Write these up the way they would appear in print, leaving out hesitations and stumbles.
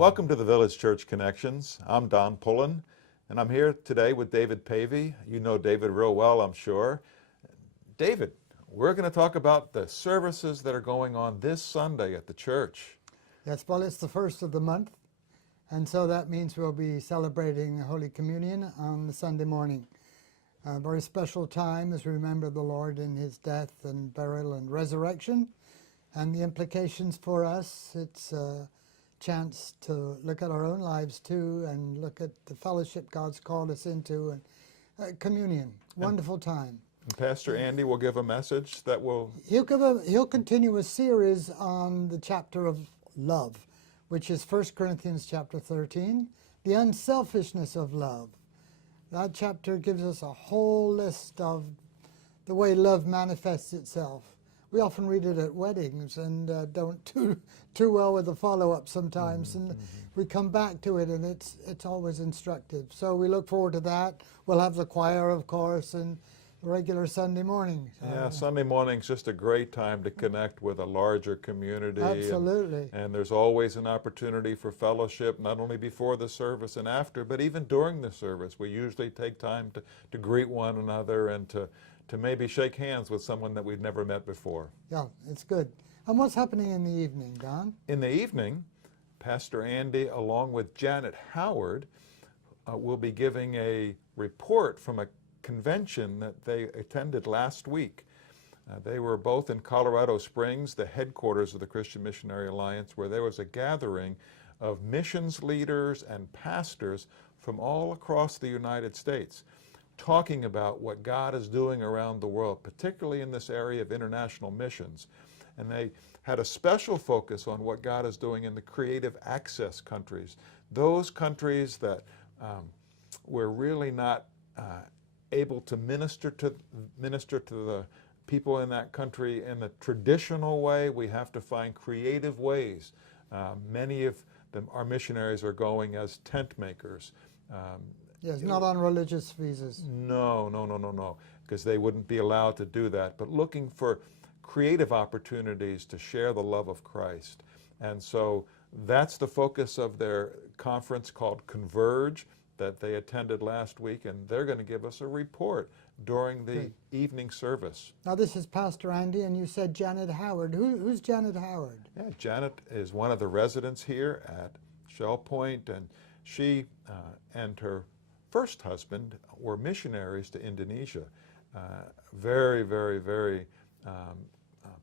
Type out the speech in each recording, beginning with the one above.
Welcome to the Village Church Connections. I'm Don Pullen, and I'm here today with David Pavey. You know David real well, I'm sure. David, we're going to talk about the services that are going on this Sunday at the church. Yes, well, it's the first of the month, and so that means we'll be celebrating Holy Communion on the Sunday morning. A very special time as we remember the Lord in his death and burial and resurrection, and the implications for us. It's a chance to look at our own lives too and look at the fellowship God's called us into, and communion. Wonderful time. And Pastor Andy will give a message that will... He'll continue a series on the chapter of love, which is 1 Corinthians chapter 13, the unselfishness of love. That chapter gives us a whole list of the way love manifests itself. We often read it at weddings and don't too well with the follow-up sometimes, and we come back to it, and it's always instructive. So we look forward to that. We'll have the choir, of course, and regular Sunday morning. Yeah, Sunday morning's just a great time to connect with a larger community. Absolutely. And there's always an opportunity for fellowship, not only before the service and after, but even during the service. We usually take time to greet one another and to maybe shake hands with someone that we've never met before. Yeah, it's good. And what's happening in the evening, Don? In the evening, Pastor Andy, along with Janet Howard, will be giving a report from a convention that they attended last week. They were both in Colorado Springs, the headquarters of the Christian Missionary Alliance, where there was a gathering of missions leaders and pastors from all across the United States, talking about what God is doing around the world, particularly in this area of international missions. And they had a special focus on what God is doing in the creative access countries, those countries that we're really not able to minister to the people in that country in the traditional way. We have to find creative ways. Many of them, our missionaries, are going as tent makers. Yes, not on religious visas. No, because they wouldn't be allowed to do that, but looking for creative opportunities to share the love of Christ. And so that's the focus of their conference called Converge that they attended last week, and they're going to give us a report during the evening service. Now this is Pastor Andy, and you said Janet Howard. Who's Janet Howard? Yeah, Janet is one of the residents here at Shell Point, and she and her first husband were missionaries to Indonesia. Very, very, very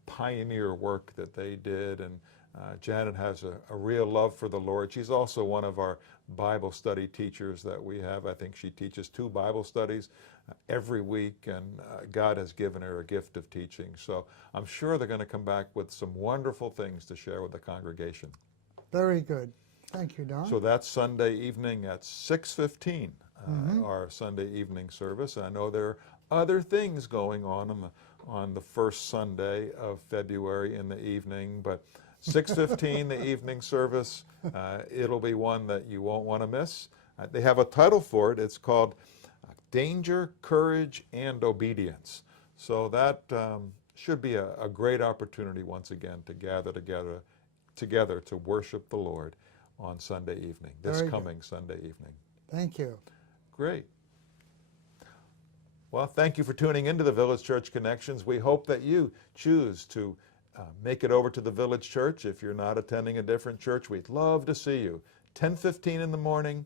pioneer work that they did, and Janet has a real love for the Lord. She's also one of our Bible study teachers that we have. I think she teaches 2 Bible studies every week, and God has given her a gift of teaching. So I'm sure they're going to come back with some wonderful things to share with the congregation. Very good. Thank you, Don. So that's Sunday evening at 6:15, our Sunday evening service. And I know there are other things going on the first Sunday of February in the evening, but 6:15, the evening service, it'll be one that you won't want to miss. They have a title for it. It's called Danger, Courage, and Obedience. So that should be a great opportunity once again to gather together to worship the Lord on Sunday evening, this coming Sunday evening. Thank you. Great. Well, thank you for tuning into the Village Church Connections. We hope that you choose to make it over to the Village Church. If you're not attending a different church, we'd love to see you. 10:15 in the morning,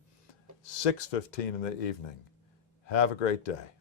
6:15 in the evening. Have a great day.